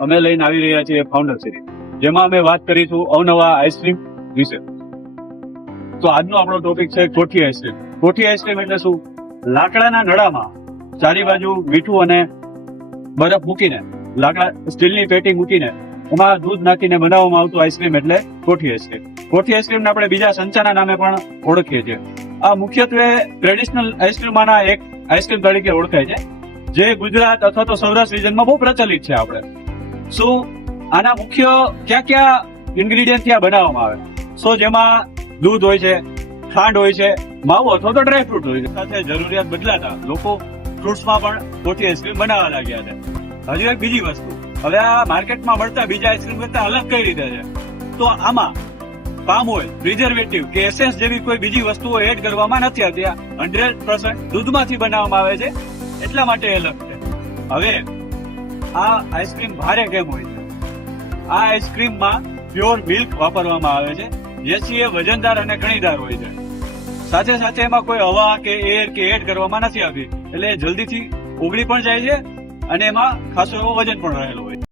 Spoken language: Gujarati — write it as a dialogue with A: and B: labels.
A: અમે લઈને આવી રહ્યા છીએ ફાઉન્ડર સિરીઝ જેમાં અમે વાત કરીશું અવનવા આઈસ્ક્રીમ વિશે. તો આજનો આપણો ટોપિક છે કોઠી આઈસ્ક્રીમ કોઠી આઈસ્ક્રીમ એટલે શું? લાકડાના નળામાં ચારી બાજુ મીઠું અને બરફ મૂકીને, લાકડા સ્ટીલની પેટી મૂકીને, એમાં દૂધ નાખીને બનાવવામાં આવતું આઈસ્ક્રીમ એટલે કોઠી આઈસ્ક્રીમ કોઠી આઈસ્ક્રીમને આપણે બીજા સંચાના નામે પણ ઓળખીએ છીએ. આ મુખ્યત્વે ટ્રેડિશનલ આઈસ્ક્રીમમાંના એક આઈસ્ક્રીમ તરીકે ઓળખાય છે. જે ગુજરાત અથવા તો સૌરાષ્ટ્ર રિજનમાં બહુ પ્રચલિત છે આપણે. શું આના મુખ્ય ક્યાં ક્યાં ઇન્ગ્રીડિયન્ટ ત્યાં બનાવવામાં આવે? સો જેમાં દૂધ હોય છે, ખાંડ હોય છે, માવો અથવા તો ડ્રાય ફ્રૂટ હોય છે? સાથે જરૂરિયાત બદલાતા લોકો ફ્રૂટ્સમાં પણ કોઠી આઈસ્ક્રીમ બનાવવા લાગ્યા છે. હજુ એક બીજી વસ્તુ. હવે આ માર્કેટમાં મળતા બીજા આઈસ્ક્રીમ કરતા અલગ કઈ રીતે છે? તો આમાં પામ ઓઇલ પ્રિઝર્વેટિવ કે એસેન્સ જેવી કોઈ બીજી વસ્તુઓ એડ કરવામાં નથી આવતી. હંડ્રેડ પર્સન્ટ દૂધમાંથી બનાવવામાં આવે છે. એટલા માટે અલગ છે. હવે આ આઈસ્ક્રીમ ભારે કેમ હોય છે. આ આઈસ્ક્રીમમાં પ્યોર મિલ્ક વાપરવામાં આવે છે. જેથી એ વજનદાર અને કણીદાર હોય છે. સાથે સાથે એમાં કોઈ હવા કે એર કે એડ કરવામાં નથી આવતી. એટલે જલ્દીથી ઓગળી પણ જાય છે અને એમાં ખાસો એવો વજન પણ રહેલો હોય